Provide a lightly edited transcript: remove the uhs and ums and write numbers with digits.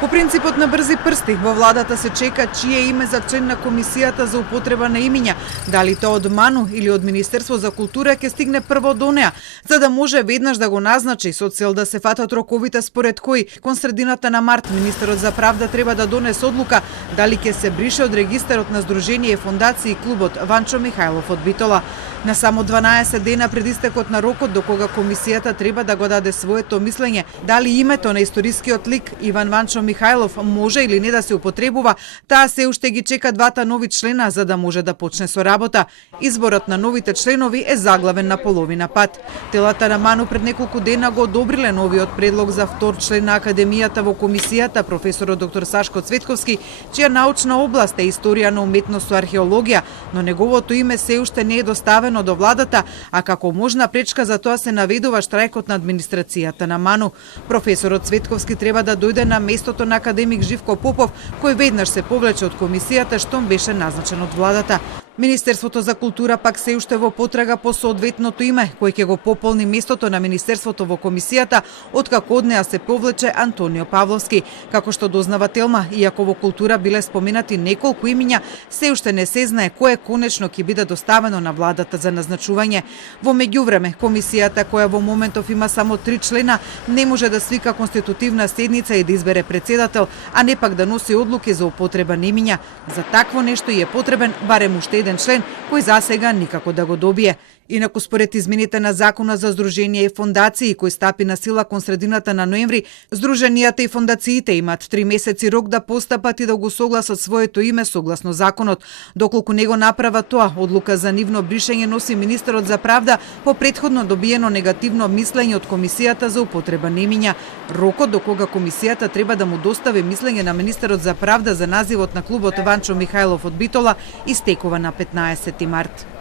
По принципот на брзи прсти, во владата се чека чие име за член на комисијата за употреба на имиња, дали тоа од МАНУ или од Министерство за култура ќе стигне прво до неа, за да може веднаш да го назначи со цел да се фатат роковите според кои кон средината на март министерот за правда треба да донесе одлука дали ќе се брише од регистарот на Сдружение, фондации и клубот Ванчо Михајлов од Битола. На само 12 дена пред истекот на рокот до кога комисијата треба да го даде своето мислење дали името на историскиот лик Иван Ванчо Михајлов може или не да се употребува, таа се уште ги чека двата нови члена за да може да почне со работа. Изборот на новите членови е заглавен на половина пат. Телата на МАНУ пред неколку дена го одобриле новиот предлог за втор член на Академијата во комисијата, професорот доктор Сашко Цветковски, чија научна област е историја на уметност и археологија, но неговото име се уште не е доставено до владата, а како можна пречка за тоа се наведува штрајкот на администрацијата на МАНУ. Професорот Цветковски треба да дојде на местото на академик Живко Попов, кој веднаш се повлече од комисијата штом беше назначен од владата. Министерството за култура пак се уште во потрага по соодветното име, кој ќе го пополни местото на Министерството во комисијата, откако од неа се повлече Антонио Павловски. Како што дознава Телма, иако во култура биле споменати неколку имиња, се уште не се знае кое конечно ќе биде доставено на владата за назначување. Во меѓувреме, комисијата, која во моментов има само 3 члена, не може да свика конститутивна седница и да избере председател, а не пак да носи одлуки за употреба на имиња. За такво нешто е потребен барем уште еден член, кој засега никако да го добие. Инаку според измените на Законот за Сдружение и фондации, кој стапи на сила кон средината на ноември, Сдруженијата и фондациите имаат 3 месеци рок да постапат и да го согласат своето име согласно законот. Доколку не го направат тоа, одлука за нивно бришење носи министерот за правда по претходно добиено негативно мислење од комисијата за употреба на имиња. Рокот до кога комисијата треба да му достави мислење на министерот за правда за називот на клубот Ванчо Михајлов од Битола истекува на 15 март.